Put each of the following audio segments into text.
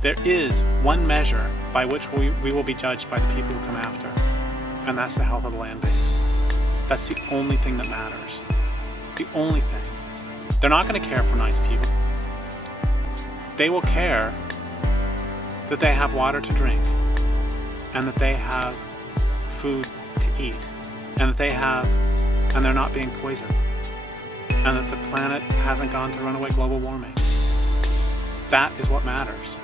There is one measure by which we will be judged by the people who come after, and that's the health of the land base. That's the only thing that matters. The only thing. They're not going to care for nice people. They will care that they have water to drink, and that they have food to eat, and and they're not being poisoned, and that the planet hasn't gone through runaway global warming. That is what matters.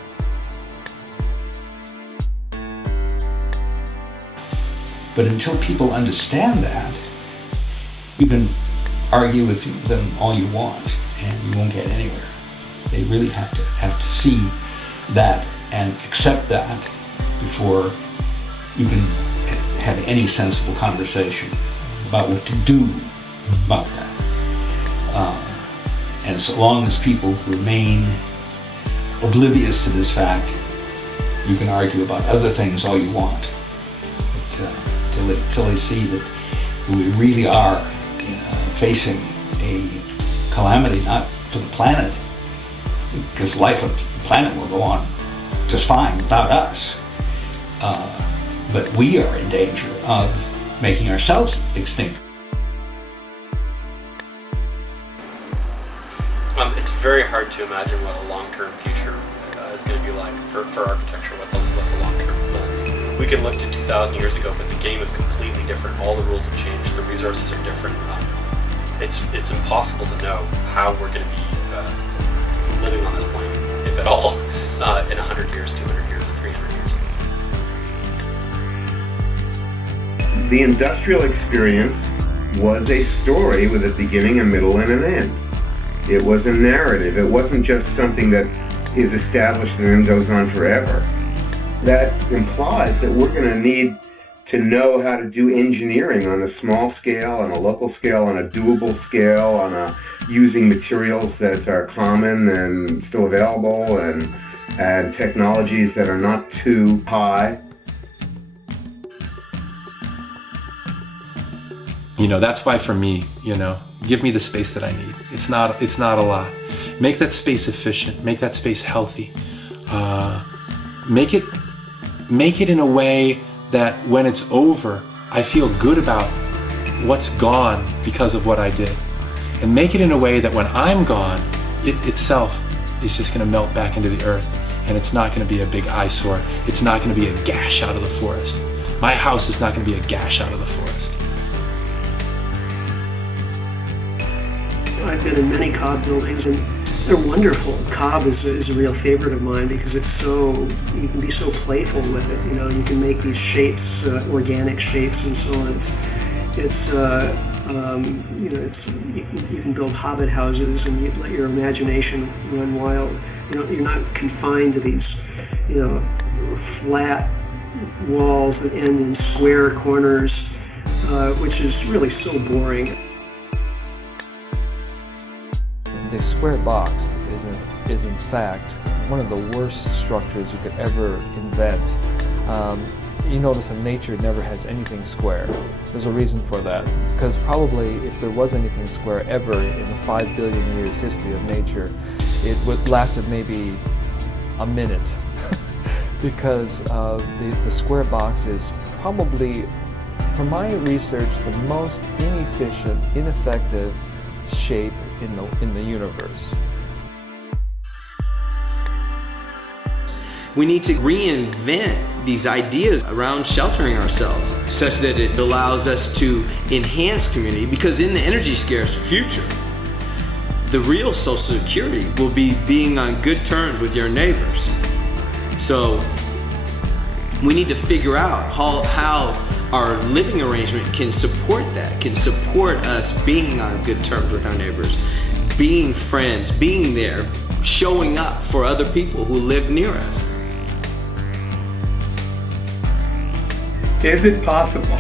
But until people understand that, you can argue with them all you want, and you won't get anywhere. They really have to see that and accept that before you can have any sensible conversation about what to do about that. And so long as people remain oblivious to this fact, you can argue about other things all you want. But till they see that we really are facing a calamity, not for the planet, because life on the planet will go on just fine without us. But we are in danger of making ourselves extinct. It's very hard to imagine what a long-term future is going to be like for architecture, what the long-term plans. We can look to 2,000 years ago, but the game is completely different. All the rules have changed. The resources are different. It's impossible to know how we're going to be living on this planet, if at all, in 100 years, 200 years, or 300 years. The industrial experience was a story with a beginning, a middle, and an end. It was a narrative. It wasn't just something that is established and then goes on forever. That implies that we're going to need to know how to do engineering on a small scale, on a local scale, on a doable scale, on using materials that are common and still available, and technologies that are not too high. You know, that's why for me, you know, give me the space that I need. It's not a lot. Make that space efficient. Make that space healthy. Make it in a way that when it's over, I feel good about what's gone because of what I did. And make it in a way that when I'm gone, it itself is just going to melt back into the earth. And it's not going to be a big eyesore. It's not going to be a gash out of the forest. My house is not going to be a gash out of the forest. I've been in many cob buildings, and they're wonderful. Cob is a real favorite of mine because it's you can be so playful with it. You know, you can make these shapes, organic shapes, and so on. You can build hobbit houses, and you let your imagination run wild. You know, you're not confined to these, you know, flat walls that end in square corners, which is really so boring. The square box is in fact one of the worst structures you could ever invent. You notice that nature never has anything square. There's a reason for that, because probably if there was anything square ever in the 5 billion years history of nature, it would lasted maybe a minute, because the square box is probably, from my research, the most inefficient, ineffective shape in the universe. We need to reinvent these ideas around sheltering ourselves such that it allows us to enhance community, because in the energy scarce future, the real social security will be being on good terms with your neighbors. So we need to figure out how our living arrangement can support that, can support us being on good terms with our neighbors, being friends, being there, showing up for other people who live near us. Is it possible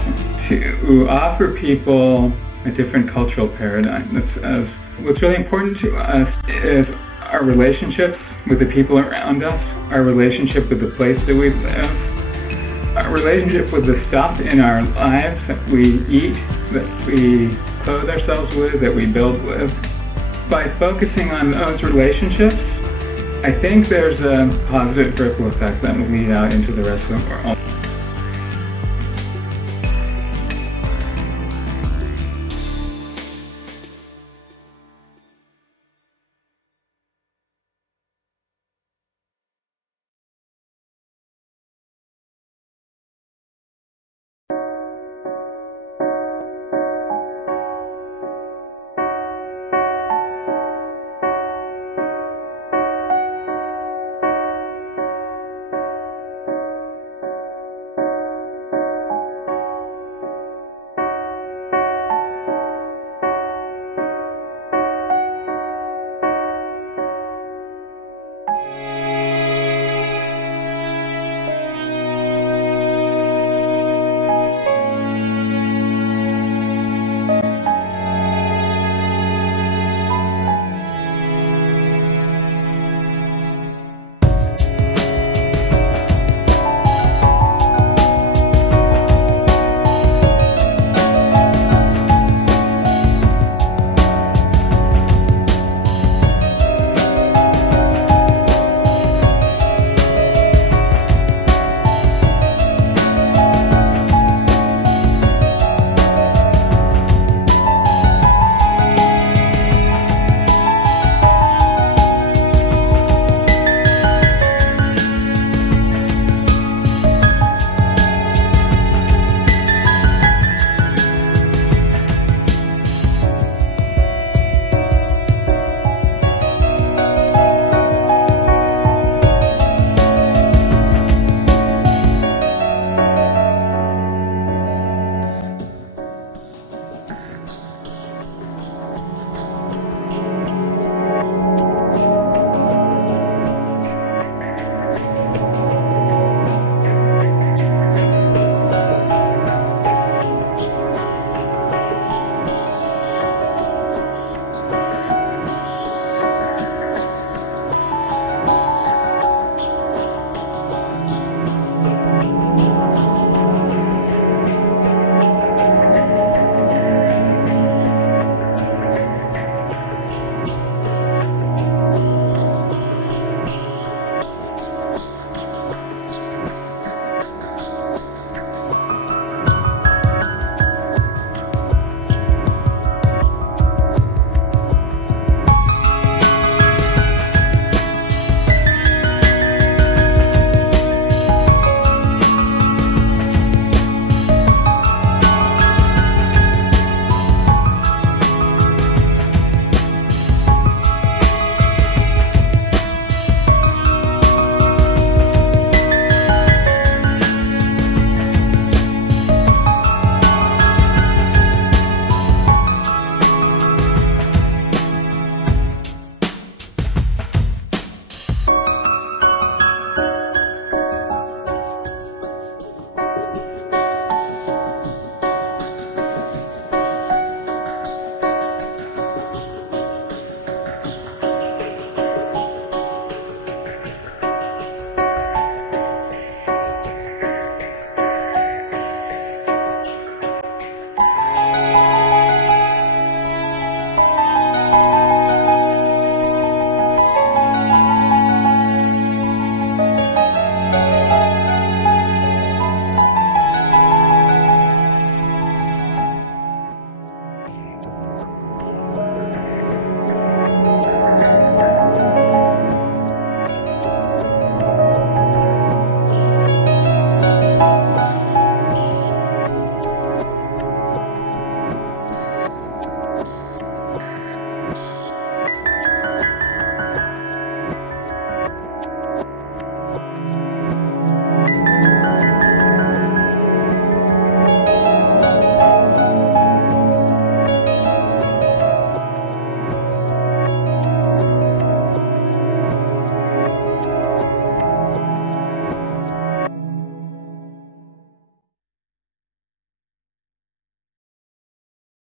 to offer people a different cultural paradigm? What's really important to us is our relationships with the people around us, our relationship with the place that we live, our relationship with the stuff in our lives that we eat, that we clothe ourselves with, that we build with. By focusing on those relationships I think there's a positive ripple effect that will lead out into the rest of the world.